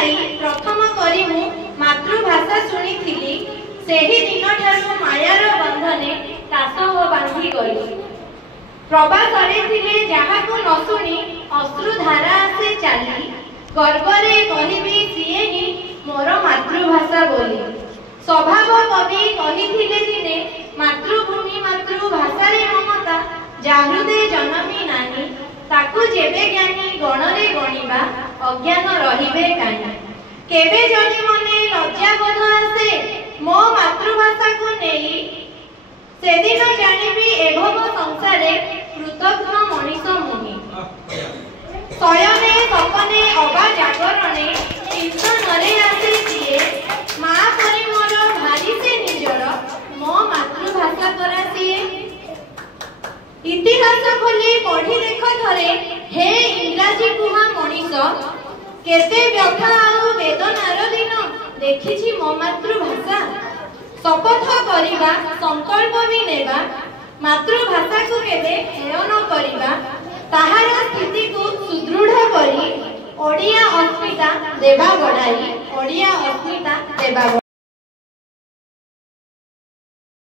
खाई प्रथम करी मु मातृभाषा शुणी सेही दिन ठारू मायार बंधने दासंग बांधी गली। प्रवासरे थिले जहाकु न शुणी अश्रुधारा आसे चाली गर्वरे कहिबी सिए ही मोर मातृभाषा बोली। स्वभाव कवि कहिथिले दिने मातृभूमि मातृभाषा रे ममता जाहृदे जनमी नानी ताकू जेबे ज्ञानी गणरे गणिबा अज्ञान रहिबे कानी। केबे जदि मने लज्जा बोध आसे मो मातृभाषा को नेई सेदिन जानिबी एभव संसारे कृतज्ञ मनीष मुनि। शयने सपने अबा जागरणे कीर्तनरे आसे जिए माँ परि मोर भारी से निजर मो मातृभाषा करा सिए। इतिहास खोली पढ़ी देख थरे हे इंग्राजी कुहा मनीष केते व्यथा आउ वेदनार दिन देखिछि मो मातृभाषा। शपथ करिबा संकल्प भी नेबा मातृभाषा को केबे हेय न करिबा ताहार स्थिति को सुदृढ़ करी ओडिया अस्मिता देबा बढाई ओडिया अस्मिता देबा।